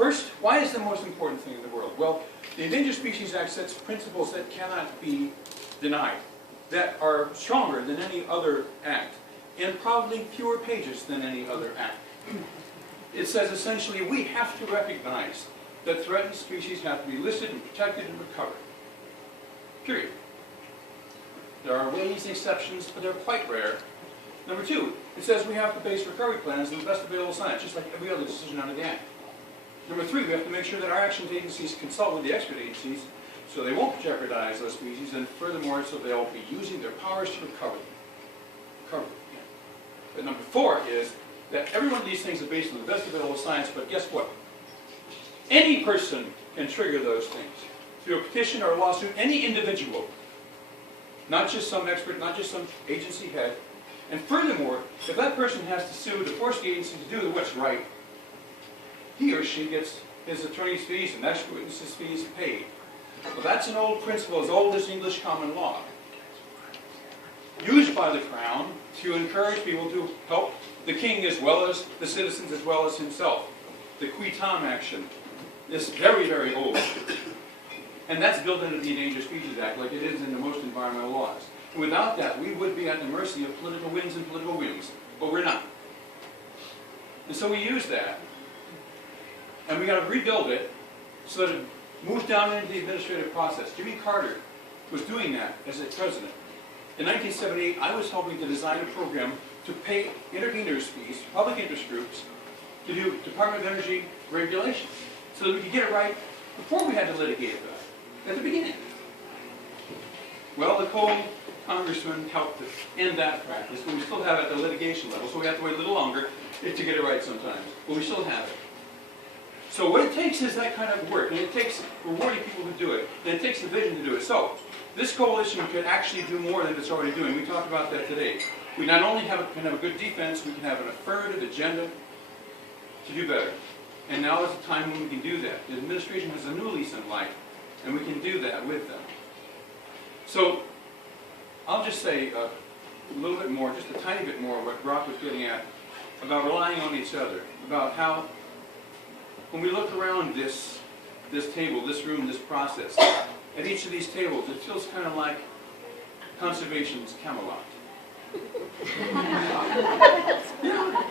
First, why is the most important thing in the world? Well, the Endangered Species Act sets principles that cannot be denied, that are stronger than any other act, and probably fewer pages than any other act. It says essentially we have to recognize that threatened species have to be listed and protected and recovered. Period. There are ways and exceptions, but they're quite rare. Number two, it says we have to base recovery plans on the best available science, just like every other decision on a dam. Number three, we have to make sure that our actions agencies consult with the expert agencies so they won't jeopardize those species, and furthermore, so they'll be using their powers to recover them. But number four is that every one of these things is based on the best available science, but guess what? Any person can trigger those things. Through a petition or a lawsuit, any individual, not just some expert, not just some agency head. And furthermore, if that person has to sue to force the agency to do what's right, he or she gets his attorney's fees and expert witnesses' fees paid. Well, that's an old principle, as old as English common law, used by the Crown to encourage people to help the king as well as the citizens as well as himself. The qui tam action is very, very old. And that's built into the Endangered Species Act like it is in most environmental laws. And without that, we would be at the mercy of political winds and political whims. But we're not. And so we use that. And we got to rebuild it so that it moves down into the administrative process. Jimmy Carter was doing that as a president. In 1978, I was helping to design a program to pay interveners fees, public interest groups, to do Department of Energy regulation, so that we could get it right before we had to litigate about it, at the beginning. Well, the co-congressman helped to end that practice, but we still have it at the litigation level, so we have to wait a little longer to get it right sometimes, but we still have it. So what it takes is that kind of work, and it takes rewarding people to do it, and it takes the vision to do it. So, this coalition could actually do more than it's already doing. We talked about that today. We not only can have a good defense, we can have an affirmative agenda to do better. And now is the time when we can do that. The administration has a new lease on life, and we can do that with them. So, I'll just say a little bit more, just a tiny bit more, what Brock was getting at, about relying on each other, about how when we look around this table, this room, this process, at each of these tables, it feels kind of like conservation's Camelot. Yeah.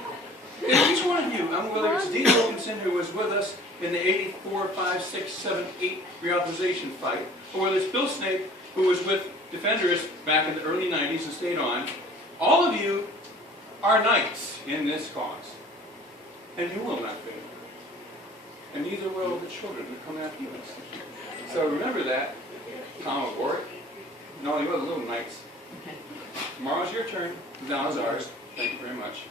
And each one of you, whether it's Dean Wilkinson, who was with us in the 84, 5, 6, 7, 8 reauthorization fight, or whether it's Bill Snape, who was with Defenders back in the early 90s and stayed on, all of you are knights in this cause. And you will not fail. And neither will the children who come after you. So remember that, Tom aboard, and all you other little knights. Tomorrow's your turn, now is ours. Thank you very much.